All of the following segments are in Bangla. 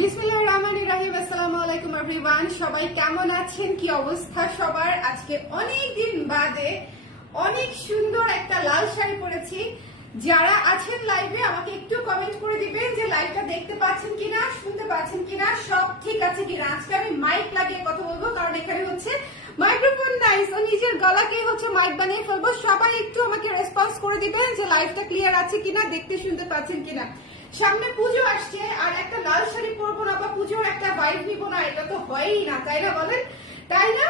বিসমিল্লাহির রহমানির রহিম। আসসালামু আলাইকুম এভরিওয়ান, সবাই কেমন আছেন? কি অবস্থা সবার? আজকে অনেক দিন বাদে অনেক সুন্দর একটা লাল শাড়ি পরেছি। যারা আছেন লাইভে আমাকে একটু কমেন্ট করে দিবেন যে লাইভটা দেখতে পাচ্ছেন কিনা, শুনতে পাচ্ছেন কিনা, সব ঠিক আছে কিনা। আজকে আমি মাইক লাগিয়ে কথা বলবো, কারণ এখানে হচ্ছে মাইক্রোফোন নাই, তো নিজের গলাকেই হচ্ছে মাইক বানিয়ে ফেলবো। সবাই একটু আমাকে রেসপন্স করে দিবেন যে লাইভটা ক্লিয়ার আছে কিনা, দেখতে শুনতে পাচ্ছেন কিনা। সামনে পুজো আসছে, আর একটা লাল শাড়ি পরবো না বা পুজোর একটা ভাইব নিব না, এটা তো হয়ই না, তাই না বলেন? তাই না?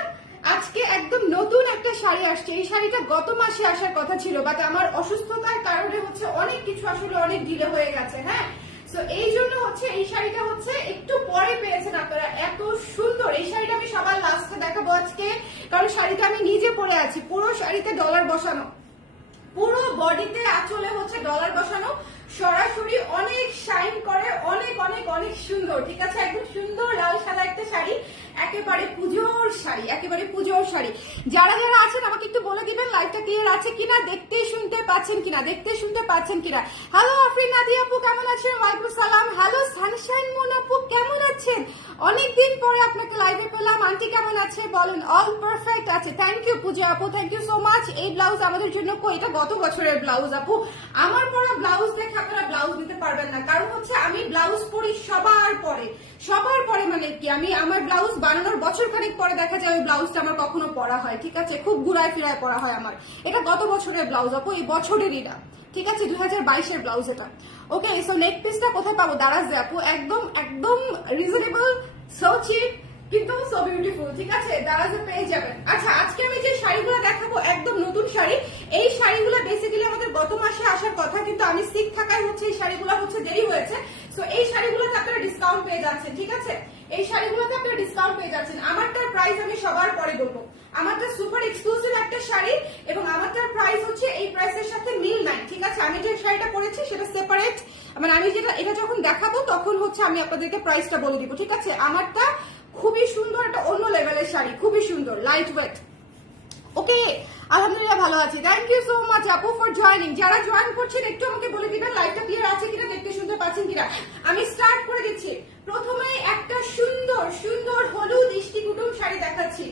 আজকে একদম নতুন একটা শাড়ি আসছে। এই শাড়িটা গত মাসে আসার কথা ছিল, বাট আমার অসুস্থতার কারণে হচ্ছে অনেক কিছু আসলে অনেক ডিলে হয়ে গেছে। হ্যাঁ, তো এই জন্য হচ্ছে এই শাড়িটা হচ্ছে একটু পরে পেয়েছেন আপনারা। এত সুন্দর এই শাড়িটা আমি সবার লাস্টে দেখাবো আজকে, কারণ শাড়িটা আমি নিজে পরে আছি। পুরো শাড়িতে ডলার বসানো, পুরো বডিতে আঁচলে হচ্ছে ডলার বসানো, সরাসরি অনেক শাইন করে, অনেক অনেক অনেক সুন্দর। ঠিক আছে, একদম সুন্দর লাল সাদা একটা শাড়ি, একেবারে পুজোর শাড়ি, একেবারে পুজোর শাড়ি। যারা যারা আছেন আমাকে একটু বলে দিবেন লাইভটা ক্লিয়ার আছে কিনা, দেখতে শুনতে পাচ্ছেন কিনা, দেখতে শুনতে পাচ্ছেন কিনা। হ্যালো আফরিন নাদি আপু, কেমন আছেন? ওয়ালাইকুম সালাম। হ্যালো সানশাইন মুন আপু, কেমন আছেন? অনেকদিন পরে আপনাকে লাইভে পেলাম। আন্টি কেমন আছে বলেন? অল পারফেক্ট আছে। থ্যাংক ইউ পূজা আপু, থ্যাংক ইউ সো মাচ। এই ব্লাউজ আমাদের জন্য এটা গত বছরের ব্লাউজ আপু। আমার পরা ব্লাউজ দেখে আপনারা ব্লাউজ দিতে পারবেন না, কারণ হচ্ছে আমি ব্লাউজ পরি সবার পরে, সবার পরে। মানে কি, আমি আমার ব্লাউজ বানানোর বছর খানিক পরে দেখা যায় ওই ব্লাউজটা আমার কখনো পরা হয়। ঠিক আছে, খুব ঘুরায় ফিরায় পরা হয় আমার। এটা গত বছরের ব্লাউজ আপু, এই বছরেরই না। ঠিক আছে, 2022-এর ব্লাউজ এটা। ওকে, সো নেক পিসটা কোথায় পাবো? দারাজ আপু, একদম একদম রিজনেবল, সো চিপ, কিন্তু সো বিউটিফুল। ঠিক আছে, দারাজে পেয়ে যাবেন। আচ্ছা, আজকে আমি যে শাড়িগুলো দেখাবো একদম নতুন শাড়ি। এই শাড়িগুলো বেসিক্যালি আমাদের গত মাসে আসার কথা, কিন্তু আমি সিক থাকায় হচ্ছে এই শাড়িগুলো হচ্ছে দেরি হয়েছে। সো এই শাড়িগুলোতে আপনারা ডিসকাউন্ট পেয়ে যাচ্ছেন। ঠিক আছে, এই শাড়িগুলোতে আপনারা ডিসকাউন্ট পেয়ে যাচ্ছেন। আমারটার প্রাইস আমি সবার পরে বলবো। আমারটা সুপার এক্সক্লুসিভ একটা শাড়ি, এবং আমারটার প্রাইস হচ্ছে এই প্রাইসের সাথে মিল নাই। ঠিক আছে, আমি যে শাড়িটা পরেছি সেটা সেপারেট, মানে আমি যেটা এটা যখন দেখাবো তখন হচ্ছে আমি আপনাদেরকে প্রাইসটা বলে দিব। ঠিক আছে, আমারটা খুবই সুন্দর, একটা অন্য লেভেলের শাড়ি, খুবই সুন্দর, লাইট ওয়েট। ওকে, আলহামদুলিল্লাহ ভালো আছি। থ্যাংক ইউ সো মাচ আপু ফর জয়েনিং। যারা জয়েন করছেন একটু আমাকে বলে দিবেন লাইভটা ক্লিয়ার আছে কিনা, দেখতে শুনতে পাচ্ছেন কিনা। আমি স্টার্ট করে দিচ্ছি। প্রথমে একটা সুন্দর সুন্দর হলুদ ইষ্টি কুটুম শাড়ি দেখাচ্ছি,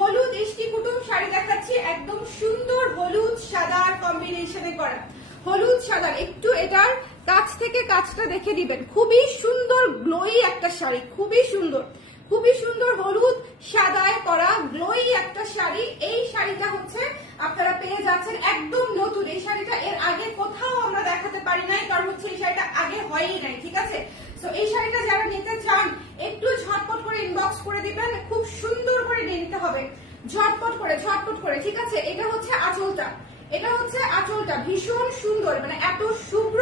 হলুদ ইষ্টি কুটুম শাড়ি দেখাচ্ছি, একদম সুন্দর হলুদ সাদার কম্বিনেশনে করা, হলুদ সাদার। একটু এটার কাছ থেকে কাজটা দেখে দিবেন, খুবই সুন্দর গ্লোই একটা শাড়ি, খুবই সুন্দর, খুবই সুন্দর হলুদ সাদায় করা গ্লোই একটা শাড়ি। এই শাড়িটা হচ্ছে আপনারা পেয়ে যাচ্ছেন একদম নতুন। এই শাড়িটা এর আগে কোথাও আমরা দেখাতে পারি নাই, কারণ হচ্ছে এই শাড়িটা আগে হয়ই নাই। ঠিক আছে, তো এই শাড়িটা যারা নিতে চান একটু ঝটপট করে ইনবক্স করে দিবেন, খুব সুন্দর করে নিয়ে নিতে হবে, ঝটপট করে ঝটপট করে। ঠিক আছে, এটা হচ্ছে আঁচলটা, এটা হচ্ছে আঁচলটা, ভীষণ সুন্দর, মানে এত শুভ্র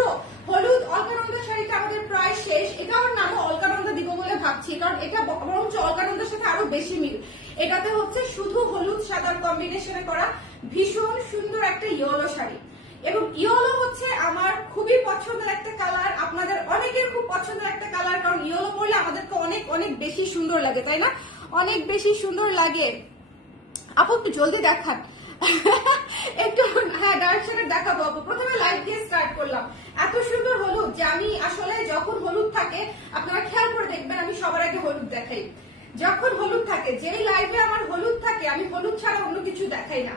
হলুদ। অলকানন্দা শাড়িটা আমাদের প্রায় শেষ, এটা আমার নামও অলকানন্দা দিব বলে ভাবছি, কারণ এটা বরঞ্চ অলকানন্দার সাথে আরো বেশি মিল। এটাতে হচ্ছে শুধু হলুদ সাদার কম্বিনেশনে করা ভীষণ সুন্দর একটা ইয়েলো শাড়ি, এবং ইয়েলো হচ্ছে আমার খুবই পছন্দের একটা কালার, আপনাদের অনেকের খুব পছন্দের একটা কালার, কারণ ইয়েলো পরলে আমাদেরকে অনেক অনেক বেশি সুন্দর লাগে, তাই না? অনেক বেশি সুন্দর লাগে। আপু একটু জলদি দেখান একটু। হ্যাঁ, ডার্ক শেডের দেখাবো আপু। প্রথমে লাইট দিয়ে স্টার্ট করলাম। এত সুন্দর হলুদ যে আমি আসলে যখন হলুদ থাকে, আপনারা খেয়াল করে দেখবেন আমি সবার আগে হলুদ দেখাই। যখন হলুদ থাকে, যেই লাইভে আমার হলুদ থাকে, আমি হলুদ ছাড়া অন্য কিছু দেখাই না।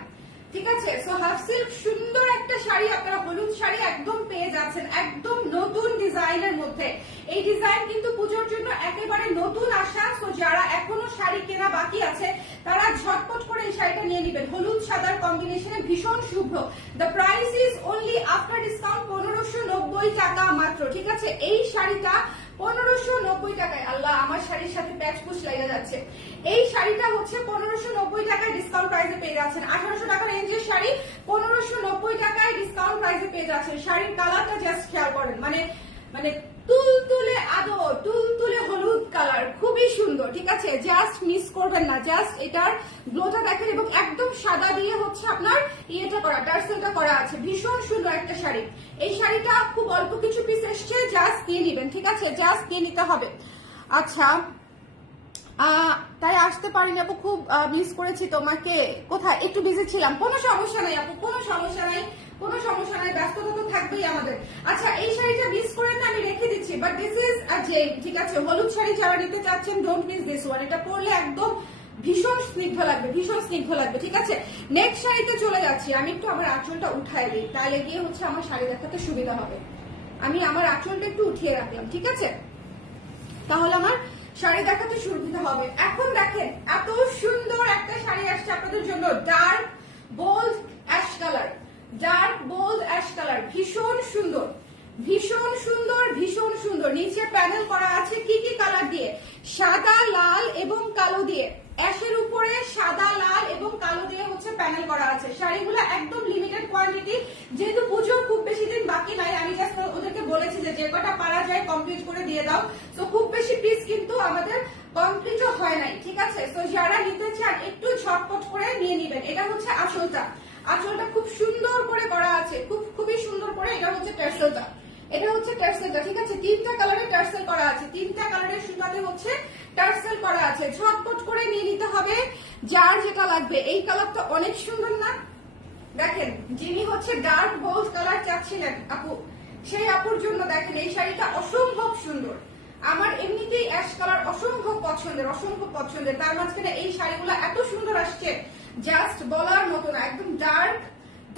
ঠিক আছে, সো হাফ সিল্ক সুন্দর একটা শাড়ি, আপনারা হলুদ শাড়ি একদম পেয়ে যাচ্ছেন, একদম নতুন ডিজাইনের মধ্যে। এই ডিজাইন কিন্তু পুজোর জন্য একেবারে নতুন আসা। সো যারা এখনো শাড়ি কেনা বাকি আছে তারা ঝটপট করে এই শাড়িটা নিয়ে নেবেন, হলুদ সাদার কম্বিনেশনে ভীষণ শুভ্র। The price is only after discount 1590 টাকা মাত্র। ঠিক আছে, এই শাড়িটা 1590 টাকায়। আল্লাহ, আমার শাড়ির সাথে প্যাচ পুশ লেগে যাচ্ছে। এই শাড়িটা হচ্ছে 1590 টাকায় ডিসকাউন্ট প্রাইসে পেয়ে যাচ্ছেন। 1800 টাকা রেঞ্জের শাড়ি 1590 টাকায় ডিসকাউন্ট প্রাইসে পেয়ে যাচ্ছেন। শাড়ির কালারটা জাস্ট খেয়াল করেন, মানে মানে তুলতুলে আদো, তুলতুলে হলুদ কালার, খুবই সুন্দর। ঠিক আছে, জাস্ট মিস করবেন না, জাস্ট এটার গ্লোটা দেখেন, এবং একদম সাদা দিয়ে হচ্ছে আপনার ইয়েটা করা, টার্সেলটা করা আছে। ভীষণ সুন্দর একটা শাড়ি। এই শাড়িটা খুব অল্প কিছু পিস এসছে, জাস্ট দিয়ে নিবেন। ঠিক আছে, জাস্ট দিয়ে নিতে হবে। আচ্ছা, তাই আসতে পারিনি আপু, খুব মিস করেছি তোমাকে। কোথায় একটু বিজি ছিলাম। কোনো সমস্যা নাই আপু, কোনো সমস্যা নাই, কোনো সমস্যা নাই, ব্যস্ততা তো থাকবেই আমাদের। আচ্ছা, এই শাড়িটা মিস করেন না, আমি রেখে দিচ্ছি, বাট দিস ইজ জেড, ঠিক আছে? হলুদ শাড়ি যারা নিতে চাচ্ছেন ডোন্ট মিস দিস ওয়ান। এটা পরলে একদম ভীষণ স্নিগ্ধ লাগবে, ভীষণ স্নিগ্ধ লাগবে, ঠিক আছে? নেক্সট শাড়িতে চলে যাচ্ছি। আমি একটু আমার আঁচলটা উঠায় দিই, তাহলে গিয়ে হচ্ছে আমার শাড়ি দেখাতে সুবিধা হবে। আমি আমার আঁচলটা একটু উঠিয়ে রাখলাম, ঠিক আছে? তাহলে আমার শাড়ি দেখাতে সুবিধা হবে। এখন দেখেন এত সুন্দর একটা শাড়ি আসছে আপনাদের জন্য, dark bold ash colour, dark bold ash colour, ভীষণ সুন্দর, ভীষণ সুন্দর, ভীষণ সুন্দর। নিচে প্যানেল করা আছে কি কি কালার দিয়ে? সাদা, লাল এবং কালো দিয়ে। অ্যাশের উপরে সাদা, লাল এবং কালো দিয়ে হচ্ছে প্যানেল করা আছে। শাড়িগুলো একদম লিমিটেড কোয়ান্টিটি, যেহেতু পুজোর খুব বেশি দিন বাকি নাই, আমি জাস্ট ওদেরকে বলেছি যে কটা পারা যায় কমপ্লিট করে দিয়ে দাও। তো খুব বেশি পিস কিন্তু আমাদের কমপ্লিটও হয় নাই, ঠিক আছে? তো যারা নিতে চান একটু ঝটপট করে নিয়ে নিবেন। এটা হচ্ছে আঁচলটা, আঁচলটা খুব সুন্দর করে করা আছে, খুবই সুন্দর করে। এটা হচ্ছে টার্সেলটা, এটা হচ্ছে টার্সেলটা, ঠিক আছে? তিনটা কালারে টার্সেল করা আছে, তিনটা কালারের সুতাতে হচ্ছে টার্সেল করা আছে। ঝটপট করে নিয়ে নিতে হবে যার যেটা লাগবে। এই কালারটা অনেক সুন্দর না? দেখেন, যিনি হচ্ছে ডার্ক বোল্ড কালার চাচ্ছিলেন আপু, সেই আপুর জন্য দেখেন এই শাড়িটা অসম্ভব সুন্দর। আমার এমনিতেই অ্যাশ কালার অসম্ভব পছন্দের, অসম্ভব পছন্দের। তার মাঝখানে এই শাড়িগুলো এত সুন্দর আসছে, জাস্ট বলার মতো না। একদম ডার্ক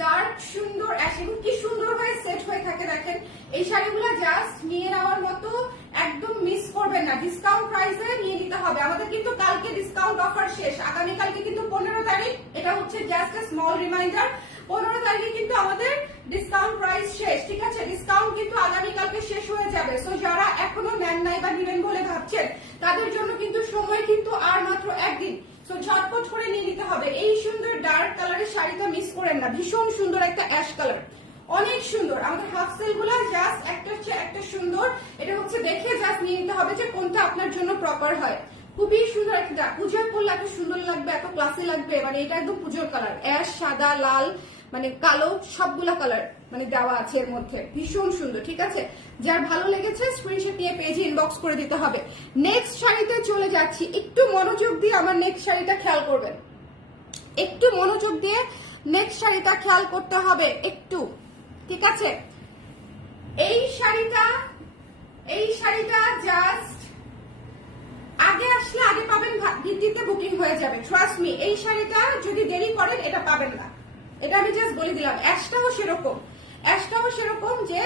ডার্ক সুন্দর অ্যাশ, এবং কি সুন্দর হয়ে সেট হয়ে থাকে দেখেন। এই শাড়িগুলো জাস্ট নিয়ে নেওয়ার মতো, একদম মিস করবেন না। ডিসকাউন্ট প্রাইসে নিয়ে নিতে হবে। আমাদের কিন্তু কালকে ডিসকাউন্ট অফার শেষ, আগামীকালকে কিন্তু 15 তারিখ। এটা হচ্ছে জাস্ট এ স্মল রিমাইন্ডার, 15 তারিখে কিন্তু আমাদের ডিসকাউন্ট প্রাইস শেষ, ঠিক আছে? ডিসকাউন্ট কিন্তু আগামীকালকে শেষ হয়ে যাবে। সো যারা এখনো নেন নাই বা নেবেন বলে ভাবছেন, তাদের জন্য কিন্তু সময় কিন্তু আর মাত্র একদিন। সো ঝটপট করে নিয়ে নিতে হবে। এই সুন্দর ডার্ক কালারের শাড়িটা মিস করেন না, ভীষণ সুন্দর একটা অ্যাশ কালার, অনেক সুন্দর। আমাদের হাফ সেল গুলা জাস্ট একটার চেয়ে একটা সুন্দর। এটা হচ্ছে দেখে জাস্ট নিয়ে নিতে হবে যে কোনটা আপনার জন্য প্রপার হয়। খুবই সুন্দর একটা, পুজোর পরলে এত সুন্দর লাগবে, এত ক্লাসি লাগবে। মানে এটা একদম পুজোর কালার, অ্যাশ, সাদা, লাল, মানে কালো, সবগুলা কালার মানে দেওয়া আছে এর মধ্যে। ভীষণ সুন্দর, ঠিক আছে? যার ভালো লেগেছে স্ক্রিনশট নিয়ে পেজে ইনবক্স করে দিতে হবে। নেক্সট শাড়িতে চলে যাচ্ছি। একটু মনোযোগ দিয়ে আমার নেক্সট শাড়িটা খেয়াল করবেন, একটু মনোযোগ দিয়ে নেক্সট শাড়িটা খেয়াল করতে হবে একটু, ঠিক আছে? এই শাড়িটা জাস্ট আগে আসলে আগে পাবেন ভিত্তিতে বুকিং হয়ে যাবে, ট্রাস্ট মি। এই শাড়িটা যদি দেরি করেন এটা পাবেন না, এটা আমি জাস্ট বলে দিলাম। অ্যাশটাও সেরকম, অ্যাশটাও সেরকম যে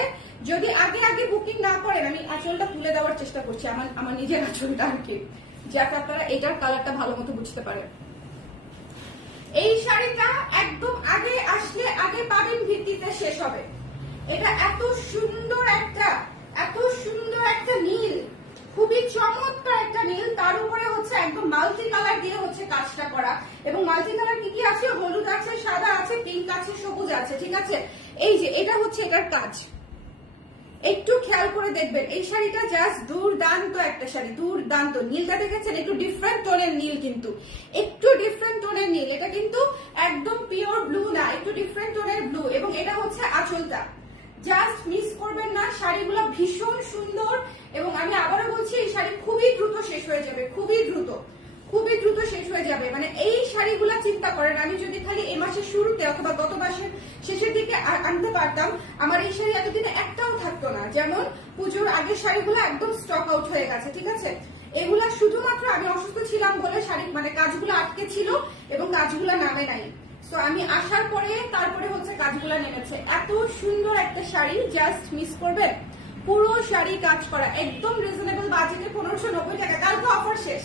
যদি আগে আগে বুকিং না করেন। আমি আঁচলটা তুলে দেওয়ার চেষ্টা করছি, আমার নিজের আঁচলটা আর কি, যাতে আপনারা এটার কালারটা ভালো মতো বুঝতে পারেন। এই শাড়িটা একদম আগে আসলে আগে পাবেন ভিত্তিতে শেষ হবে। এটা এত সুন্দর একটা, এত সুন্দর একটা নীল, খুবই চমৎকার একটা নীল। তার উপরে হচ্ছে একদম মাল্টি কালার দিয়ে হচ্ছে কাজটা করা। এবং মাল্টি কালার কি কি আছে? হলুদ আছে, সাদা আছে, পিঙ্ক আছে, সবুজ আছে, ঠিক আছে? এই যে এটা হচ্ছে এটার কাজ, একটু খেয়াল করে দেখবেন। এই শাড়িটা জাস্ট দুর্দান্ত একটা শাড়ি, দুর্দান্ত। নীলটা দেখেছেন? একটু ডিফারেন্ট টোনের নীল, কিন্তু একটু ডিফারেন্ট টোনের নীল। এটা কিন্তু একদম পিওর ব্লু না, একটু ডিফারেন্ট টোনের ব্লু। এবং এটা হচ্ছে আঁচলটা, জাস্ট মিস করবেন না। শাড়িগুলো ভীষণ সুন্দর। এবং আমি আবারও বলছি, এই শাড়ি খুবই দ্রুত শেষ হয়ে যাবে, খুবই দ্রুত, খুবই দ্রুত শেষ হয়ে যাবে। মানে এই শাড়িগুলা চিন্তা করেন, আমি যদি খালি এই মাসের শুরুতে অথবা গত মাসের শেষের দিকে আনতে পারতাম, আমার এই শাড়ি এতদিনে একটাও থাকতো না। যেমন পুজোর আগের শাড়িগুলো একদম স্টক আউট হয়ে গেছে, ঠিক আছে? এগুলা শুধুমাত্র আমি অসুস্থ ছিলাম বলে শাড়ি মানে কাজগুলো আটকে ছিল এবং কাজগুলো নামে নাই। তো আমি আসার পরে তারপরে হচ্ছে কাজগুলো নেমেছে। এত সুন্দর একটা শাড়ি, জাস্ট মিস করবেন। পুরো শাড়ি কাজ করা, একদম রিজনেবল বাজেটে 1590 টাকা। কালকে অফার শেষ,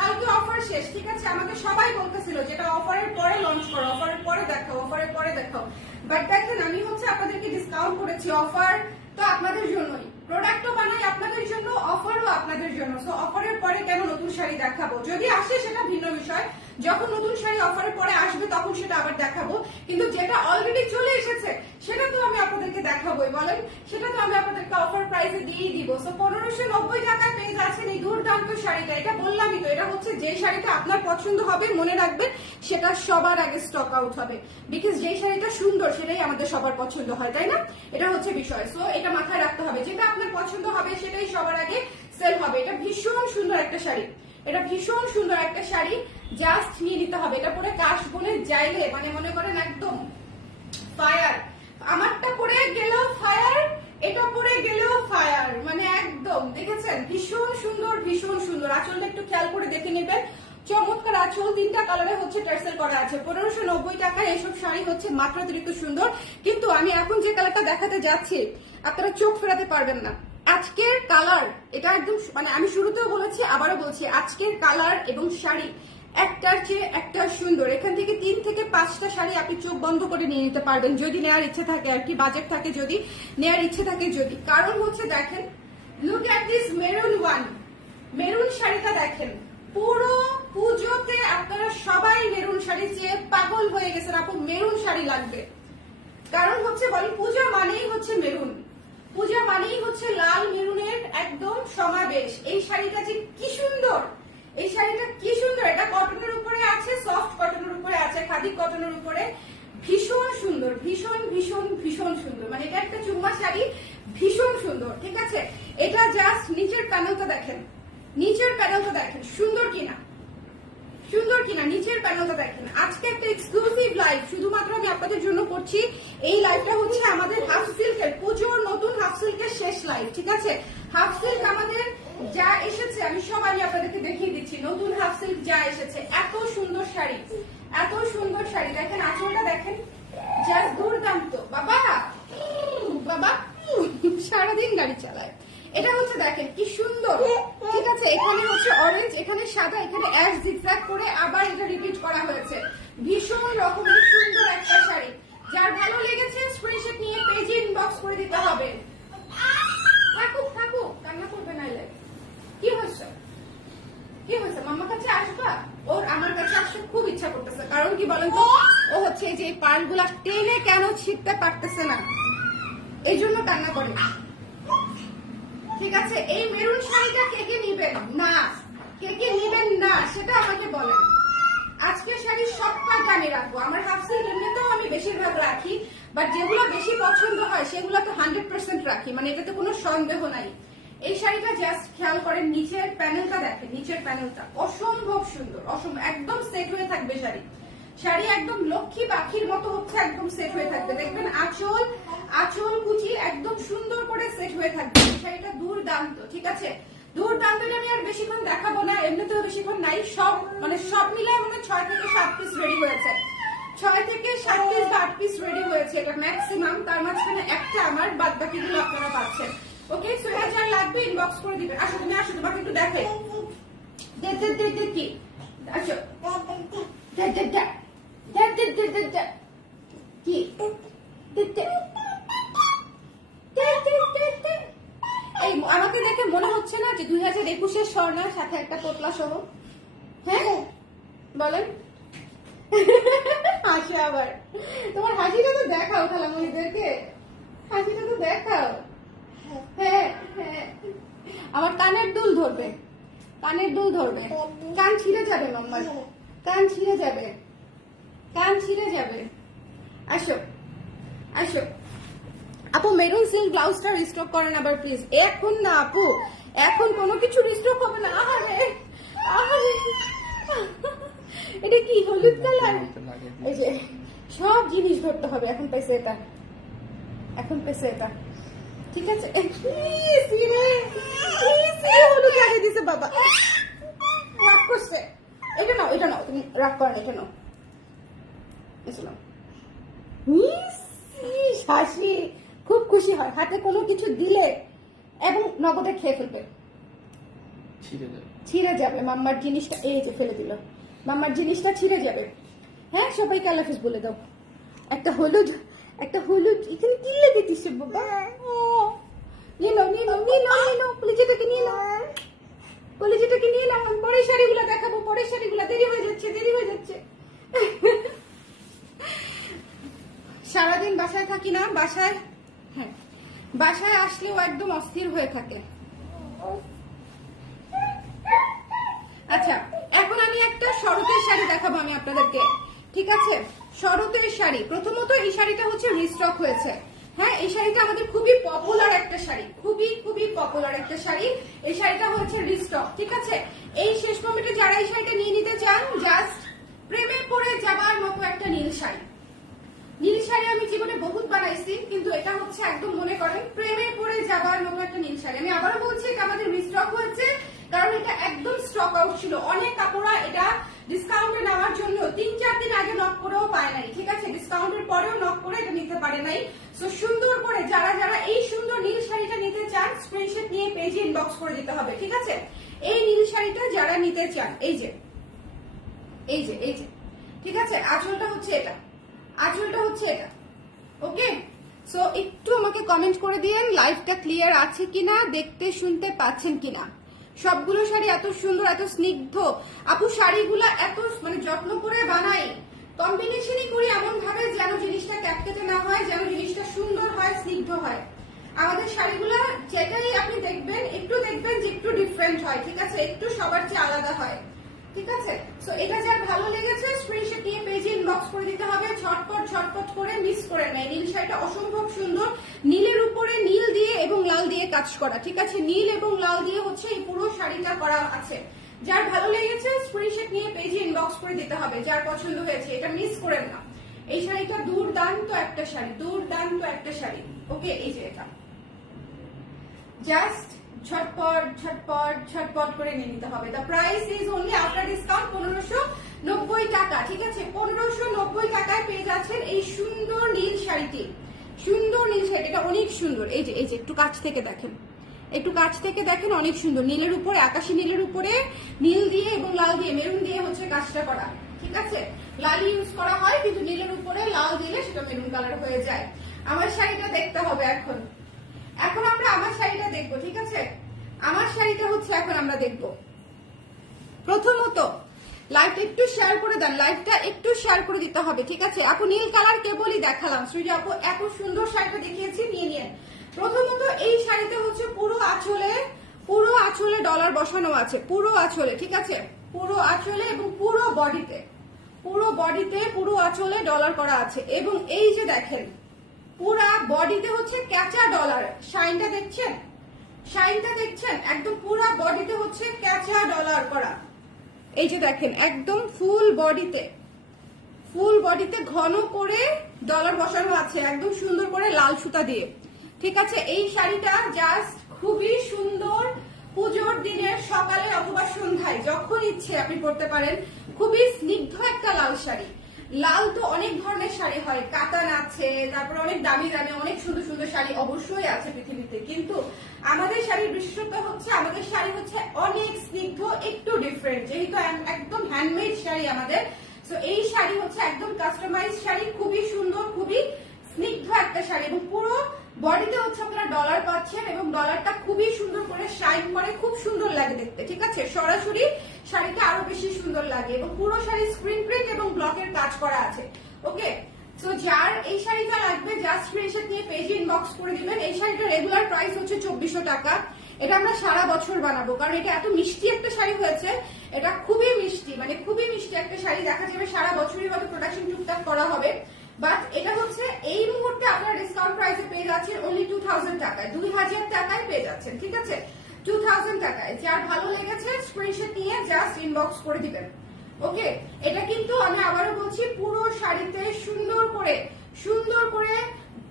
কালকে অফার শেষ, ঠিক আছে? আমাকে সবাই বলতেছিল যেটা অফারের পরে লঞ্চ করো, অফারের পরে দেখাও, অফারের পরে দেখাও। বাট দেখেন, আমি হচ্ছে আপনাদেরকে ডিসকাউন্ট করেছি। অফার তো আপনাদের জন্যই, প্রোডাক্টও বানাই আপনাদের জন্য, অফারও আপনাদের জন্য। সো অফারের পরে কেন নতুন শাড়ি দেখাবো? যদি আসে সেটা ভিন্ন বিষয়, যখন নতুন শাড়ি অফারের পরে আসবে তখন সেটা আবার দেখাবো। কিন্তু যেটা অলরেডি চলে এসেছে সেটা তো আমি আপনাদেরকে দেখাবোই, বলেন? সেটা তো আমি আপনাদেরকে অফার প্রাইসে দিয়েই দিব। সো 1590 টাকায় পেয়ে যাচ্ছেন এই দুর্দান্ত শাড়িটা। এটা বললামই তো, এটা হচ্ছে যে শাড়িটা আপনার পছন্দ হবে, মনে রাখবেন সেটা সবার আগে স্টক আউট হবে। বিকজ যে শাড়িটা সুন্দর সেটাই আমাদের সবার পছন্দ হয়, তাই না? এটা হচ্ছে বিষয়। সো এটা মাথায় রাখতে হবে, যেটা আপনার পছন্দ হবে সেটাই সবার আগে সেল হবে। এটা ভীষণ সুন্দর একটা শাড়ি, এটা ভীষণ সুন্দর একটা শাড়ি, জাস্ট নিয়ে নিতে হবে। এটা পরে কাশ বনে যাইলে মানে মনে করেন একদম ফায়ার। আমারটা পরে গেলেও ফায়ার, এটা পরে গেলেও ফায়ার, মানে একদম দেখেছেন ভীষণ সুন্দর, ভীষণ সুন্দর। আঁচলটা একটু খেয়াল করে দেখে নেবেন, চমৎকার আঁচল, 3টা কালারে হচ্ছে টার্সেল করা আছে। 1590 টাকায় এসব শাড়ি হচ্ছে মাত্রাতিরিক্ত সুন্দর। কিন্তু আমি এখন যে কালারটা দেখাতে যাচ্ছি আপনারা চোখ ফেরাতে পারবেন না। আজকের কালার এটা একদম মানে আমি শুরুতেও বলেছি আবারও বলছি, আজকের কালার এবং শাড়ি একটার চেয়ে একটা সুন্দর। এখান থেকে 3 থেকে 5টা শাড়ি আপনি চোখ বন্ধ করে নিয়ে নিতে পারবেন যদি নেওয়ার ইচ্ছে থাকে আর কি, বাজেট থাকে যদি, নেওয়ার ইচ্ছে থাকে যদি। কারণ হচ্ছে দেখেন, look at this maroon one, maroon শাড়িটা দেখেন। পুরো পুজোতে আপনারা সবাই মেরুন শাড়ি চেয়ে পাগল হয়ে গেছেন, আপু মেরুন শাড়ি লাগবে। কারণ হচ্ছে বলেন পূজা মানেই হচ্ছে মেরুন, পূজা মানেই হচ্ছে লাল মেরুনের একদম সমাবেশ। এই শাড়িটা যে কি সুন্দর, এই শাড়িটা কি সুন্দর। এটা কটনের উপরে আছে, সফট কটনের উপরে আছে, খাদি কটনের উপরে, ভীষণ সুন্দর, ভীষণ ভীষণ ভীষণ সুন্দর। মানে এটা একটা চুম্মা শাড়ি, ভীষণ সুন্দর। ঠিক আছে, এটা জাস্ট নিচের প্যানেলটা দেখেন, নিচের প্যানেলটা দেখেন সুন্দর কিনা, সুন্দর কিনা, নিচের প্যানেলটা দেখেন। আজকে একটা এক্সক্লুসিভ লাইভ শুধুমাত্র আমি আপনাদের জন্য করছি। এই লাইভটা হচ্ছে আমাদের হাফ সিল্কের, পুজোর নতুন হাফ সিল্কের শেষ লাইভ। ঠিক আছে, হাফ সিল্ক আমাদের যা এসেছে আমি সব আমি আপনাদেরকে দেখিয়ে দিচ্ছি। নতুন হাফ সিল্ক যা এসেছে, এত সুন্দর শাড়ি, এত সুন্দর শাড়ি। দেখেন আঁচলটা দেখেন, জাস্ট দুর্দান্ত। বাবা বাবা সারাদিন গাড়ি চালায়। এটা হচ্ছে দেখেন কি সুন্দর। ঠিক আছে, এখানে হচ্ছে অরেঞ্জ, এখানে সাদা, এখানে অ্যাশ জিগজ্যাগ করে আবার এটা রিপিট করা হয়েছে। ভীষণ রকমের সুন্দর একটা শাড়ি। যার ভালো লেগেছে স্ক্রিনশট নিয়ে পেজে ইনবক্স করে দিতে হবে। থাকুক থাকুক, কান্না করবে না। কি হচ্ছে, কি হয়েছে? মাম্মার কাছে আসবা? ওর আমার কাছে আসতে খুব ইচ্ছা করতেছে। কারণ কি বলেন তো, ও হচ্ছে এই যে পার্লগুলা টেনে কেন ছিটতে পারতেছে না, এই জন্য কান্না করে। ঠিক আছে, এই মেরুন শাড়িটা কে কে নিবেন না, কে কে নিবেন না সেটা আমাকে বলেন। আজকে শাড়ি সব কয়টা আমি রাখবো। আমার হাফ সিল্ক এমনিতেও আমি বেশিরভাগ রাখি, বাট যেগুলো বেশি পছন্দ হয় সেগুলো তো 100% রাখি, মানে এটাতে কোনো সন্দেহ নাই। এই শাড়িটা জাস্ট খেয়াল করেন, নিচের প্যানেলটা দেখেন, নিচের প্যানেলটা অসম্ভব সুন্দর, অসম্ভব, একদম সেট হয়ে থাকবে শাড়ি। শাড়ি একদম লক্ষ্মী পাখির মতো হচ্ছে একদম সেট হয়ে থাকবে। দেখবেন আঁচল, আঁচল কুচি একদম সুন্দর করে সেট হয়ে থাকবে। শাড়িটা দুর্দান্ত। ঠিক আছে, দুর্দান্ত। আমি আর বেশিক্ষণ দেখাবো না, এমনিতেও বেশিক্ষণ নাই। সব মানে সব মিলায় মানে 6 থেকে 7 পিস রেডি হয়েছে, 6 থেকে 7 পিস বা 8 পিস রেডি হয়েছে, এটা ম্যাক্সিমাম। তার মাঝখানে একটা আমার, বাদ বাকিগুলো আপনারা পাচ্ছেন। ওকে, সো যার লাগবে ইনবক্স করে দিবেন। আসো তুমি, আসো, তোমাকে একটু দেখাই। কি আসো, কি এই আমাকে দেখে মনে হচ্ছে না যে 2021-এর স্বর্ণার সাথে একটা পোটলা সহ? হ্যাঁ বলেন। হাসি আবার, তোমার হাসিটা তো দেখাও খালামণিদেরকে, হাসিটা তো দেখাও। হ্যাঁ হ্যাঁ, আমার কানের দুল ধরবে, কানের দুল ধরবে, কান ছিঁড়ে যাবে মাম্মার, কান ছিঁড়ে যাবে, কান ছিঁড়ে যাবে। আসো আসো আপু, মেরুন সিল্ক ব্লাউজটা রিস্টক করেন আবার প্লিজ। এখন না আপু, এখন কোনো কিছু রিস্টক হবে না। আহারে আহারে, এটা কি হলুদ কালার? এই যে সব জিনিস ধরতে হবে। এখন পেছে এটা, এখন পেছে এটা। ঠিক আছে, হলুদ লাগিয়ে দিছে বাবা, রাগ করছে। এটা নাও, এটা নাও, তুমি রাগ করেন, এটা নাও, এটা নাও। হাসি, খুব খুশি হয় হাতে কোনো কিছু দিলে এবং নগদে খেয়ে ফেলবে, ছিঁড়ে যাবে মাম্মার জিনিসটা। এই যে ফেলে দিল, মাম্মার জিনিসটা ছিঁড়ে যাবে। হ্যাঁ, সবাইকে আল্লাহ হাফেজ বলে দাও। একটা হলুদ, একটা হলুদ এখানে কিনলে দিতিস বাবা। নিয়ে নাও, নিয়ে নাও, নিয়ে নাও, নিয়ে নাও, কলিজাটাকে নিয়ে নাও, কলিজাটাকে নিয়ে নাও। পরের শাড়িগুলো দেখাবো, পরের শাড়িগুলো, দেরি হয়ে যাচ্ছে, দেরি হয়ে যাচ্ছে। সারাদিন বাসায় থাকি না, বাসায়, হ্যাঁ বাসায় আসলেও একদম অস্থির হয়ে থাকে। আচ্ছা, এখন আমি একটা শরতের শাড়ি দেখাবো আমি আপনাদেরকে। ঠিক আছে, শরতের শাড়ি। প্রথমত এই শাড়িটা হচ্ছে রিস্টক হয়েছে। হ্যাঁ, এই শাড়িটা আমাদের খুবই পপুলার একটা শাড়ি, খুবই খুবই পপুলার একটা শাড়ি। এই শাড়িটা হচ্ছে রিস্টক। ঠিক আছে, এই শেষ মোমেন্টে যারা এই শাড়িটা নিয়ে নিতে চান, জাস্ট প্রেমে পড়ে যাবার মতো একটা নীল শাড়ি। নীল শাড়ি আমি জীবনে বহুত বানাইছি, কিন্তু এটা হচ্ছে একদম মনে করেন প্রেমে পড়ে যাবার মতো একটা নীল শাড়ি। আমি আবারও বলছি, এটা আমাদের রিস্টক হয়েছে। পরেও নক করে এটা নিতে পারে নাই। সো সুন্দর করে যারা যারা এই সুন্দর নীল শাড়িটা নিতে চান স্ক্রিনশট নিয়ে পেজে ইনবক্স করে দিতে হবে, ঠিক আছে? এই নীল শাড়িটা যারা নিতে চান, এই যে এই যে এই যে, ঠিক আছে? আঁচলটা হচ্ছে এটা, আঁচলটা হচ্ছে এটা। ওকে, সো একটু আমাকে কমেন্ট করে দিয়েন লাইভটা ক্লিয়ার আছে কিনা, দেখতে শুনতে পাচ্ছেন কিনা। সবগুলো শাড়ি এত সুন্দর, এত স্নিগ্ধ। আপু শাড়িগুলা এত মানে যত্ন করে বানাই, কম্বিনেশনই করি এমন ভাবে যেন জিনিসটা ক্যাটকেটে না হয়, যেন জিনিসটা সুন্দর হয়, স্নিগ্ধ হয়। আমাদের শাড়িগুলা যেটাই আপনি দেখবেন একটু দেখবেন যে একটু ডিফারেন্ট হয়, ঠিক আছে? একটু সবার চেয়ে আলাদা হয়, ঠিক আছে? সো এটা যার ভালো লেগেছে স্ক্রিনশট নিয়ে পেজে ইনবক্স করে দিতে হবে, ঝটপট ঝটপট করে মিস করে নেয়। নীল শাড়িটা অসম্ভব সুন্দর, নীলের উপরে নীল দিয়ে এবং লাল দিয়ে কাজ করা, ঠিক আছে? নীল এবং লাল দিয়ে হচ্ছে এই পুরো শাড়িটা করা আছে। যার ভালো লেগেছে স্ক্রিনশট নিয়ে পেজে ইনবক্স করে দিতে হবে, যার পছন্দ হয়েছে, এটা মিস করেন না। এই শাড়িটা দুর্দান্ত একটা শাড়ি, দুর্দান্ত একটা শাড়ি। ওকে, এই যে এটা জাস্ট ঝটপট ঝটপট ঝটপট করে নিয়ে নিতে হবে। The price is only after discount 1590 টাকা, ঠিক আছে? 1590 টাকায় পেয়ে যাচ্ছেন এই সুন্দর নীল শাড়িটি। সুন্দর নীল শাড়ি, এটা অনেক সুন্দর। এই যে এই যে একটু কাছ থেকে দেখেন, একটু কাছ থেকে দেখেন, অনেক সুন্দর। নীলের উপরে, আকাশি নীলের উপরে নীল দিয়ে এবং লাল দিয়ে, মেরুন দিয়ে হচ্ছে কাজটা করা, ঠিক আছে? লাল ইউজ করা হয় কিন্তু নীলের উপরে লাল দিলে সেটা মেরুন কালার হয়ে যায়। আমার শাড়িটা দেখতে হবে এখন। এখন আমরা আমার শাড়িটা দেখবো, ঠিক আছে? আমার শাড়িটা হচ্ছে এখন আমরা দেখবো। প্রথমত লাইভটা একটু শেয়ার করে দেন, লাইভটা একটু শেয়ার করে দিতে হবে, ঠিক আছে? আপু নীল কালার কেবলই দেখালাম, সৃজা আপু এত সুন্দর শাড়িটা দেখিয়েছি, নিয়ে নিন। প্রথমত এই শাড়িতে হচ্ছে পুরো আঁচলে ডলার বসানো আছে, পুরো আঁচলে, ঠিক আছে? পুরো আঁচলে এবং পুরো বডিতে, পুরো আঁচলে ডলার করা আছে। এবং এই যে দেখেন পুরা বডিতে হচ্ছে ক্যাচা ডলার, শাইনটা দেখছেন? শাইনটা দেখছেন? একদম পুরা বডিতে হচ্ছে ক্যাচা ডলার করা। এই যে দেখেন একদম ফুল বডিতে ঘন করে ডলার বসানো আছে, একদম সুন্দর করে লাল সুতা দিয়ে, ঠিক আছে? এই শাড়িটা জাস্ট খুবই সুন্দর, পুজোর দিনের সকালে অথবা সন্ধ্যায় যখন ইচ্ছে আপনি পরতে পারেন। খুবই স্নিগ্ধ একটা লাল শাড়ি। লাল তো অনেক ধরনের শাড়ি হয়, কাতান আছে, তারপরে অনেক দামি দামি অনেক সুন্দর সুন্দর শাড়ি অবশ্যই আছে পৃথিবীতে, কিন্তু আমাদের শাড়ির বিশেষত্ব হচ্ছে আমাদের শাড়ি হচ্ছে অনেক স্নিগ্ধ, একটু ডিফারেন্ট, যেহেতু একদম হ্যান্ডমেড শাড়ি আমাদের। সো এই শাড়ি হচ্ছে একদম কাস্টমাইজ শাড়ি, খুবই সুন্দর, খুবই স্নিগ্ধ একটা শাড়ি। এবং পুরো বডিতে হচ্ছে আপনারা ডলার পাচ্ছেন এবং ডলারটা খুবই সুন্দর করে শাইন করে, খুব সুন্দর লাগে দেখতে, ঠিক আছে? সরাসরি শাড়িটা আরো বেশি সুন্দর লাগে এবং পুরো শাড়ি স্ক্রিন প্রিন্ট এবং ব্লকের কাজ করা আছে। ওকে, সো যার এই শাড়িটা লাগবে জাস্ট স্ক্রিনশট নিয়ে পেজে ইনবক্স করে দিবেন। এই শাড়িটার রেগুলার প্রাইস হচ্ছে 2400 টাকা। এটা আমরা সারা বছর বানাবো কারণ এটা এত মিষ্টি একটা শাড়ি হয়েছে, এটা খুবই মিষ্টি, মানে খুবই মিষ্টি একটা শাড়ি। দেখা যাবে সারা বছরই হয়তো প্রোডাকশন টুকটাক করা হবে, বাট এটা হচ্ছে এই মুহূর্তে আপনারা ডিসকাউন্ট প্রাইসে পেয়ে যাচ্ছেন অনলি 2000 টাকায়, 2000 টাকায় পেয়ে যাচ্ছেন, ঠিক আছে? 2000 টাকায়। যার ভালো লেগেছে স্ক্রিনশট নিয়ে জাস্ট ইনবক্স করে দিবেন। ওকে, এটা কিন্তু আমি আবারও বলছি পুরো শাড়িতে সুন্দর করে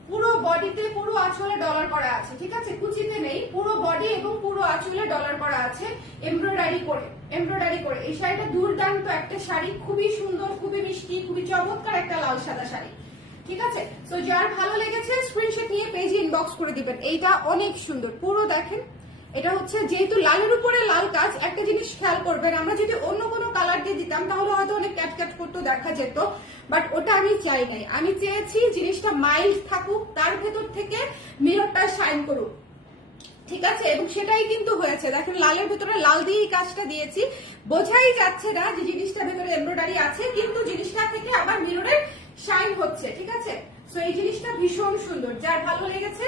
পুরো বডিতে পুরো আঁচলে ডলার করা আছে, ঠিক আছে? কুচিতে নেই, পুরো বডি এবং পুরো আঁচলে ডলার করা আছে এমব্রয়ডারি করে। এই শাড়িটা দুর্দান্ত একটা শাড়ি, খুবই সুন্দর, খুবই মিষ্টি, খুবই চমৎকার একটা লাল সাদা শাড়ি, ঠিক আছে? তো যার ভালো লেগেছে স্ক্রিনশট নিয়ে পেজে ইনবক্স করে দিবেন। এইটা অনেক সুন্দর, পুরো দেখেন। এটা হচ্ছে যেহেতু লালের উপরে লাল কাজ, একটা জিনিস খেয়াল করবেন, আমরা যদি অন্য কোনো কালার দিয়ে দিতাম তাহলে হয়তো অনেক ক্যাট করতে দেখা যেত, বাট ওটা আমি চাই নাই। আমি চেয়েছি জিনিসটা মাইল্ড থাকুক, তার ভেতর থেকে মিররটা শাইন করুক, ঠিক আছে? এবং সেটাই কিন্তু হয়েছে। দেখেন লালের ভেতরে লাল দিয়েই কাজটা দিয়েছি, বোঝাই যাচ্ছে না যে জিনিসটা ভেতরে এমব্রয়ডারি আছে, কিন্তু জিনিসটা থেকে আবার মিররের শাইন হচ্ছে, ঠিক আছে? সো এই জিনিসটা ভীষণ সুন্দর। যার ভালো লেগেছে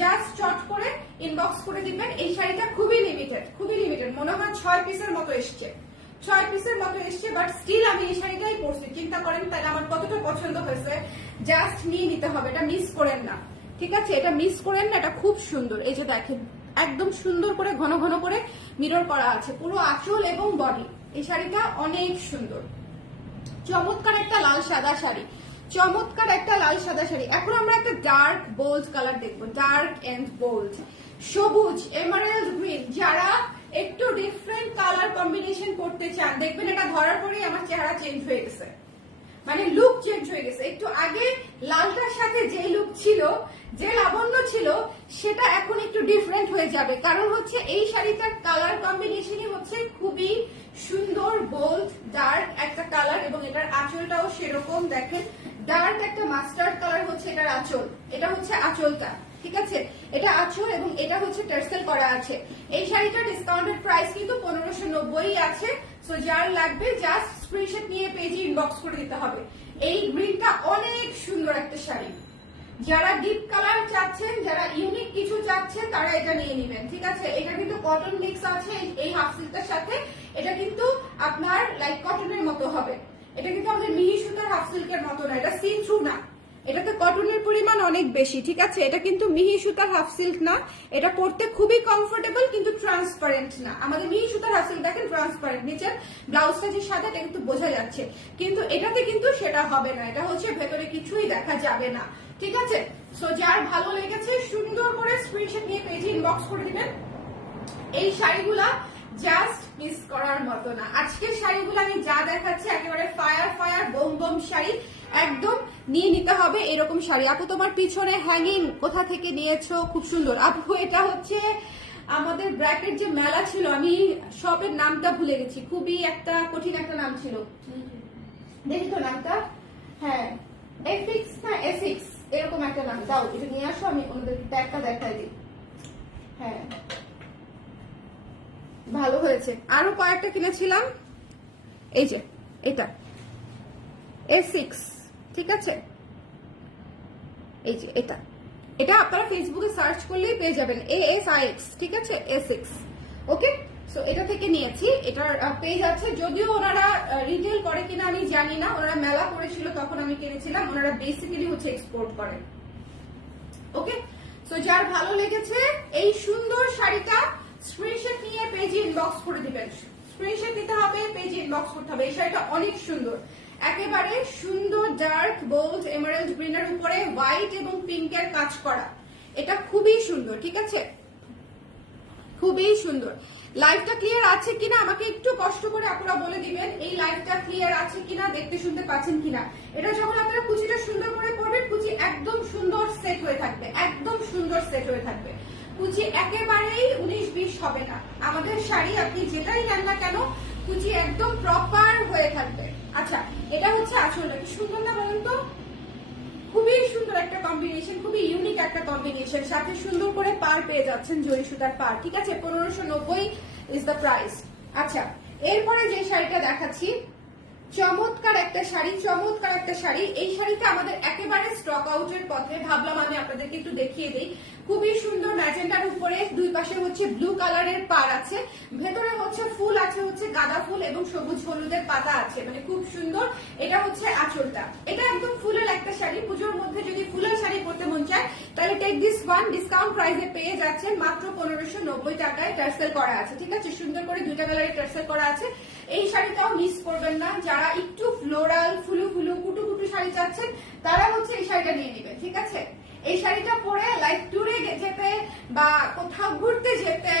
জাস্ট চট করে ইনবক্স করে দিবেন। এই শাড়িটা খুবই লিমিটেড, মনে হয় 6 পিসের মতো এসছে, বাট স্টিল আমি এই শাড়িটাই পরছি। চিন্তা করেন তাহলে আমার কতটা পছন্দ হয়েছে, জাস্ট নিয়ে নিতে হবে, এটা মিস করেন না, ঠিক আছে? এটা মিস করেন না, এটা খুব সুন্দর। এই যে দেখেন একদম সুন্দর করে ঘন করে মিরর করা আছে পুরো আঁচল এবং বডি। এই শাড়িটা অনেক সুন্দর, চমৎকার একটা লাল সাদা শাড়ি। এখন আমরা একটা ডার্ক বোল্ড কালার দেখবো, ডার্ক এন্ড বোল্ড, সবুজ, এমারেল্ড গ্রিন। যারা একটু ডিফারেন্ট কালার কম্বিনেশন করতে চান, দেখবেন এটা ধরার পরেই আমার চেহারা চেঞ্জ হয়ে গেছে। মানে লুক চেঞ্জ হয়ে গেছে। একটু আগে লালটার সাথে যে লুক ছিল, যে লাবণ্য ছিল, সেটা এখন একটু ডিফারেন্ট হয়ে যাবে। কারণ হচ্ছে এই শাড়িটার কালার কম্বিনেশনই হচ্ছে খুবই সুন্দর, বোল্ড ডার্ক একটা কালার, এবং এটার আঁচলটাও সেরকম। দেখেন ডার্ক একটা মাস্টার্ড কালার হচ্ছে এটার আঁচল, এটা হচ্ছে আঁচলটা, ঠিক আছে? এটা আঁচল এবং এটা হচ্ছে টার্সেল করা আছে। এই শাড়িটার ডিসকাউন্টেড প্রাইস কিন্তু 1590 আছে। সো যার লাগবে জাস্ট স্ক্রিনশট নিয়ে পেজে ইনবক্স করে দিতে হবে। এই গ্রিনটা অনেক সুন্দর একটা শাড়ি। যারা ডিপ কালার চাচ্ছেন, যারা ইউনিক কিছু চাচ্ছেন, তারা এটা নিয়ে নেবেন, ঠিক আছে? এটা কিন্তু কটন মিক্স আছে এই হাফ সিল্কটার সাথে। এটা কিন্তু আপনার লাইক কটনের মতো হবে। এটা কিন্তু আমাদের মিহি সুতার হাফ সিল্কের মতো না, এটা সিন থ্রু না, এটাতে কটনের পরিমাণ অনেক বেশি, ঠিক আছে? এটা কিন্তু মিহি সুতার হাফ সিল্ক না, এটা পরতে খুবই কমফোর্টেবল কিন্তু ট্রান্সপারেন্ট না। আমাদের মিহি সুতার হাফ সিল্ক দেখেন ট্রান্সপারেন্ট, নিচের ব্লাউজটা যে সাদা এটা কিন্তু বোঝা যাচ্ছে, কিন্তু এটাতে কিন্তু সেটা হবে না। এটা হচ্ছে ভেতরে কিছুই দেখা যাবে না, ঠিক আছে? সো যার ভালো লেগেছে সুন্দর করে স্ক্রিনশট নিয়ে পেজে ইনবক্স করে দিবেন। এই শাড়িগুলা জাস্ট মিস করার মতো না। আজকের শাড়িগুলো আমি যা দেখাচ্ছি একেবারে fire fire bomb bomb sari, একদম নিয়ে নিতে হবে এরকম শাড়ি। আপু তোমার পিছনে হ্যাঙ্গিং কোথা থেকে নিয়েছো? খুব সুন্দর আপু। এটা হচ্ছে আমাদের ব্র্যাকেট যে মেলা ছিল, আমি শপের নামটা ভুলে গেছি, খুবই একটা কঠিন একটা নাম ছিল, দেখি তো নামটা। হ্যাঁ এফিক্স না এসিক্স এরকম একটা নাম। দাও এটা নিয়ে আসো, আমি ওনাদের ট্যাগটা দেখাই দিই। হ্যাঁ ভালো হয়েছে। আরো কয়েকটা কিনেছিলাম, এই যে এটা A6, ঠিক আছে? এই যে এটা, এটা আপনারা ফেসবুকে সার্চ করলেই পেয়ে যাবেন, ASIX, ঠিক আছে? A6, ওকে? সো এটা থেকে নিয়েছি, এটার পেজ আছে। যদিও ওনারা রিটেল করে কিনা আমি জানি না, ওনারা মেলা করেছিল তখন আমি কিনেছিলাম। ওনারা বেসিক্যালি হচ্ছে এক্সপোর্ট করে, ওকে? সো যার ভালো লেগেছে এই সুন্দর শাড়িটা স্ক্রিনশট নিয়ে পেজে ইনবক্স করে দিবেন। স্ক্রিনশট দিতে হবে, পেজে ইনবক্স করতে হবে। এই শাড়িটা অনেক সুন্দর, একেবারে সুন্দর ডার্ক বোল্ড এমারাল্ড গ্রিনের উপরে হোয়াইট এবং পিঙ্কের কাজ করা। এটা খুবই সুন্দর, ঠিক আছে? খুবই সুন্দর। লাইভটা ক্লিয়ার আছে কিনা আমাকে একটু কষ্ট করে আপনারা বলে দিবেন, এই লাইভটা ক্লিয়ার আছে কিনা, দেখতে শুনতে পাচ্ছেন কিনা। এটা যখন আপনারা কুচিটা সুন্দর করে পরবেন, কুচি একদম সুন্দর সেট হয়ে থাকবে, একদম সুন্দর সেট হয়ে থাকবে। কুচি একেবারেই 19-20 হবে না। আমাদের শাড়ি আপনি যেটাই নেন না কেন, কুচি একদম প্রপার হয়ে থাকবে। আচ্ছা এটা হচ্ছে আসলে সুন্দর না বলুন তো? খুবই সুন্দর একটা কম্বিনেশন, খুবই ইউনিক একটা কম্বিনেশন। সাথে সুন্দর করে পার পেয়ে যাচ্ছেন, জরি সুতার পার, ঠিক আছে? 1590 ইজ দ্য প্রাইস। আচ্ছা এরপরে যে শাড়িটা দেখাচ্ছি, চমৎকার একটা শাড়ি, চমৎকার একটা শাড়ি। এই শাড়িটা আমাদের একেবারে স্টক আউটের পথে, ভাবলাম আমি আপনাদেরকে একটু দেখিয়ে দিই। খুবই সুন্দর ম্যাজেন্ডার উপরে, দুই পাশে হচ্ছে ব্লু কালারের পার আছে, ভেতরে হচ্ছে ফুল আছে, হচ্ছে গাঁদা ফুল এবং সবুজ হলুদের পাতা আছে, মানে খুব সুন্দর। এটা হচ্ছে আঁচলটা, এটা একদম ফুলের একটা শাড়ি। পুজোর মধ্যে যদি ফুলের শাড়ি পরতে মন চায় তাহলে টেক দিস ওয়ান, ডিসকাউন্ট প্রাইসে পেয়ে যাচ্ছেন মাত্র 1590 টাকায়। টার্সেল করা আছে, ঠিক আছে? সুন্দর করে দুইটা কালারের টার্সেল করা আছে। এই শাড়িটাও মিস করবেন না। যারা একটু ফ্লোরাল ফুলু ফুলু কুটু কুটু শাড়ি চাচ্ছেন তারা হচ্ছে এই শাড়িটা নিয়ে নেবেন, ঠিক আছে? এই শাড়িটা পরে লাইক ট্যুরে যেতে বা কোথাও ঘুরতে যেতে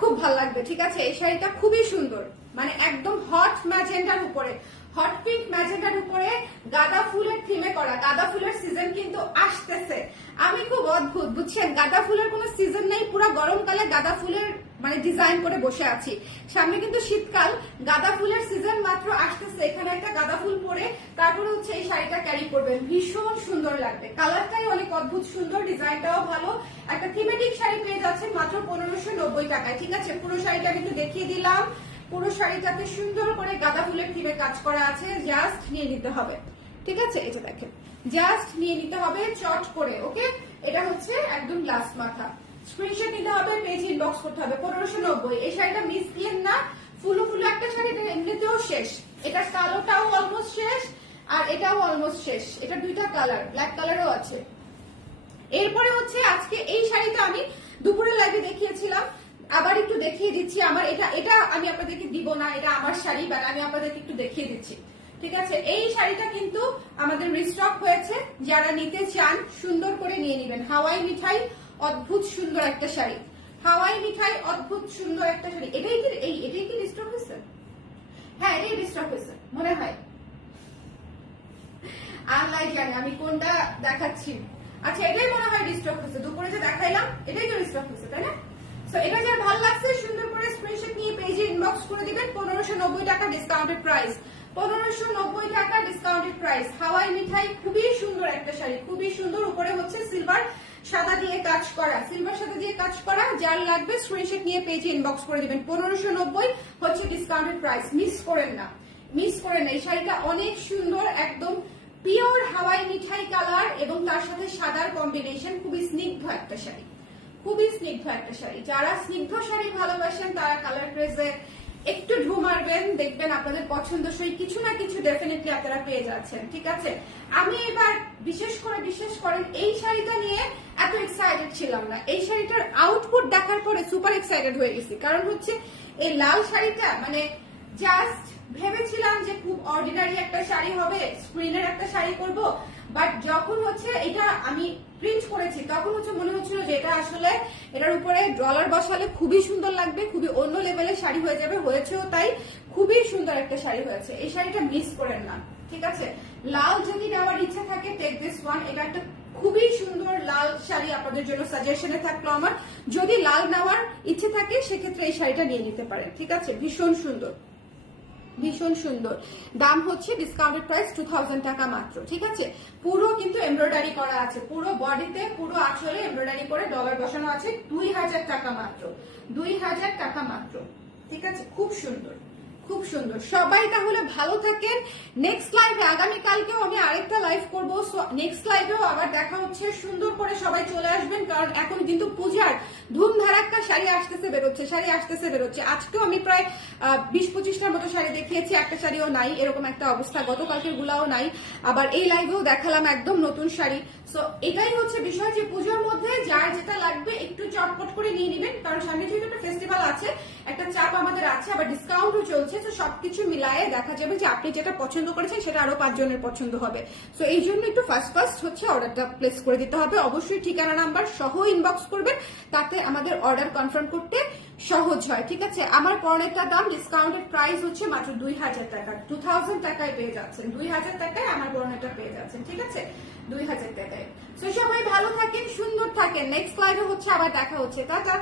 খুব ভালো লাগবে, ঠিক আছে? এই শাড়িটা খুবই সুন্দর, মানে একদম হট ম্যাজেন্ডার উপরে, হট পিঙ্ক ম্যাজেন্ডার উপরে গাঁদা ফুলের থিমে করা। গাঁদা ফুলের সিজন কিন্তু আসতেছে। আমি খুব অদ্ভুত, বুঝছেন? গাঁদা ফুলের কোনো সিজন নেই, পুরো গরমকালে গাঁদা ফুলের মানে ডিজাইন করে বসে আছি। সামনে কিন্তু শীতকাল, গাঁদা ফুলের সিজন মাত্র আসতেছে। এখানে একটা গাঁদা ফুল পরে তারপরে হচ্ছে এই শাড়িটা ক্যারি করবেন, ভীষণ সুন্দর লাগবে। কালারটাই অনেক অদ্ভুত সুন্দর, ডিজাইনটাও ভালো। একটা থিমেটিক শাড়ি পেয়ে যাচ্ছেন মাত্র 1590 টাকায়, ঠিক আছে? পুরো শাড়িটা কিন্তু দেখিয়ে দিলাম। পুরো শাড়িটাতে সুন্দর করে গাঁদা ফুলের থিমে কাজ করা আছে, জাস্ট নিয়ে নিতে হবে, ঠিক আছে? এটা দেখেন, জাস্ট নিয়ে নিতে হবে চট করে, ওকে? এটা হচ্ছে একদম গ্লাস মাথা। স্ক্রিনশট নিতে হবে, পেজ ইনবক্স করতে হবে। 1590। এই শাড়িটা মিস দিয়েন না, ফুলো ফুলো একটা শাড়ি, এটা এমনিতেও শেষ। এটা কালোটাও অলমোস্ট শেষ আর এটাও অলমোস্ট শেষ। এটা দুইটা কালার, ব্ল্যাক কালারও আছে। এরপরে হচ্ছে আজকে এই শাড়িটা আমি দুপুরে লাইভে দেখিয়েছিলাম, আবার একটু দেখিয়ে দিচ্ছি। আমার এটা আমি আপনাদেরকে দিব না, এটা আমার শাড়ি, বাট আমি আপনাদেরকে একটু দেখিয়ে দিচ্ছি, ঠিক আছে? এই শাড়িটা কিন্তু আমাদের রিস্টক হয়েছে, যারা নিতে চান সুন্দর করে নিয়ে নেবেন। হাওয়াই মিঠাই, অদ্ভুত সুন্দর একটা শাড়ি, হাওয়াই মিঠাই, অদ্ভুত সুন্দর একটা শাড়ি। এটাই কি রিস্টক হয়েছে? হ্যাঁ এটাই রিস্টক হয়েছে মনে হয়। আনলাইক জানি আমি কোনটা দেখাচ্ছি। আচ্ছা এটাই মনে হয় রিস্টক হচ্ছে, দুপুরে যে দেখাইলাম এটাই তো রিস্টক হচ্ছে, তাই না? সো এটা যার ভালো লাগছে সুন্দর করে স্ক্রিনশট নিয়ে পেজে ইনবক্স করে দিবেন। 1590 টাকা ডিসকাউন্টেড প্রাইস, 1590 টাকা ডিসকাউন্টেড প্রাইস। হাওয়াই মিঠাই খুবই সুন্দর একটা শাড়ি, খুবই সুন্দর। উপরে হচ্ছে সিলভার সাদা দিয়ে কাজ করা, সিলভার সাদা দিয়ে কাজ করা। যার লাগবে স্ক্রিনশট নিয়ে পেজে ইনবক্স করে দিবেন। 1590 হচ্ছে ডিসকাউন্টেড প্রাইস, মিস করেন না, মিস করেন না। এই শাড়িটা অনেক সুন্দর, একদম পিওর হাওয়াই মিঠাই কালার এবং তার সাথে সাদার কম্বিনেশন। খুবই স্নিগ্ধ একটা শাড়ি, খুবই স্নিগ্ধ একটা শাড়ি। যারা স্নিগ্ধ শাড়ি ভালোবাসেন তারা কালার ক্রেজে একটু ঢু মারবেন, দেখবেন আপনাদের পছন্দসই কিছু না কিছু ডেফিনেটলি আপনারা পেয়ে যাচ্ছেন। ঠিক আছে, আমি এবার বিশেষ করেন এই শাড়িটা নিয়ে এত এক্সাইটেড ছিলাম না। এই শাড়িটার আউটপুট দেখার পরে সুপার এক্সাইটেড হয়ে গেছি। কারণ হচ্ছে এই লাল শাড়িটা মানে জাস্ট ভেবেছিলাম যে খুব অর্ডিনারি একটা শাড়ি হবে, স্ক্রিনের একটা শাড়ি করব, বাট যখন হচ্ছে এটা আমি প্রিন্ট করেছি তখন হচ্ছে মনে হচ্ছিল যে এটা আসলে এটার উপরে ডলার বসালে খুবই সুন্দর লাগবে, খুবই অন্য লেভেলের শাড়ি হয়ে যাবে। হয়েছেও তাই, খুবই সুন্দর একটা শাড়ি হয়েছে। এই শাড়িটা মিস করেন না, ঠিক আছে? লাল যদি নেওয়ার ইচ্ছা থাকে টেক দিস ওয়ান। এটা একটা খুবই সুন্দর লাল শাড়ি আপনাদের জন্য সাজেশনে থাকলো আমার। যদি লাল নেওয়ার ইচ্ছে থাকে সেক্ষেত্রে এই শাড়িটা নিয়ে নিতে পারেন। ঠিক আছে, ভীষণ সুন্দর, ভীষণ সুন্দর। দাম হচ্ছে ডিসকাউন্টেড প্রাইস 2000 টাকা মাত্র। ঠিক আছে, পুরো কিন্তু এমব্রয়ডারি করা আছে, পুরো বডিতে পুরো আঁচলে এমব্রয়ডারি করে ডলার বসানো আছে। 2000 টাকা মাত্র, 2000 টাকা মাত্র। ঠিক আছে, খুব সুন্দর, খুব সুন্দর। সবাই তাহলে ভালো থাকেন। নেক্সট লাইভে আগামীকালকেও আমি আরেকটা লাইভ করবো। নেক্সট লাইভেও আবার দেখা হচ্ছে। সুন্দর করে সবাই চলে আসবেন, কারণ এখন কিন্তু পূজার ধুমধারাক্কা শাড়ি আসতেছে বেরোচ্ছে, শাড়ি আসতেছে বেরোচ্ছে। আজকেও আমি প্রায় 20-25টার মতো শাড়ি দেখিয়েছি, একটা শাড়িও নাই, এরকম একটা অবস্থা। গতকালকের গুলাও নাই, আবার এই লাইভেও দেখালাম একদম নতুন শাড়ি। সো এটাই হচ্ছে বিষয় যে পুজোর মধ্যে যার যেটা লাগবে একটু চটপট করে নিয়ে নেবেন, কারণ সামনে যেহেতু একটা ফেস্টিভ্যাল আছে, একটা চাপ আমাদের আছে, আবার ডিসকাউন্টও চলছে। তো সবকিছু মিলায়ে দেখা যাবে যে আপনি যেটা পছন্দ করেছেন সেটা আরো 5 জনের পছন্দ হবে। সো এই জন্য একটু ফার্স্ট হচ্ছে অর্ডারটা প্লেস করে দিতে হবে। অবশ্যই ঠিকানা নাম্বার সহ ইনবক্স করবেন, তাতে আমাদের অর্ডার কনফার্ম করতে সহজ হয়। ঠিক আছে, আমার পণ্যটার দাম ডিসকাউন্টেড প্রাইস হচ্ছে মাত্র 2000 টাকা। 2000 টাকায় পেয়ে যাচ্ছেন, 2000 টাকায় আমার পণ্যটা পেয়ে যাচ্ছেন। ঠিক আছে, 2000 টাকায়। সো সবাই ভালো থাকেন, সুন্দর থাকেন। নেক্সট লাইভে হচ্ছে আবার দেখা হচ্ছে। টাটা।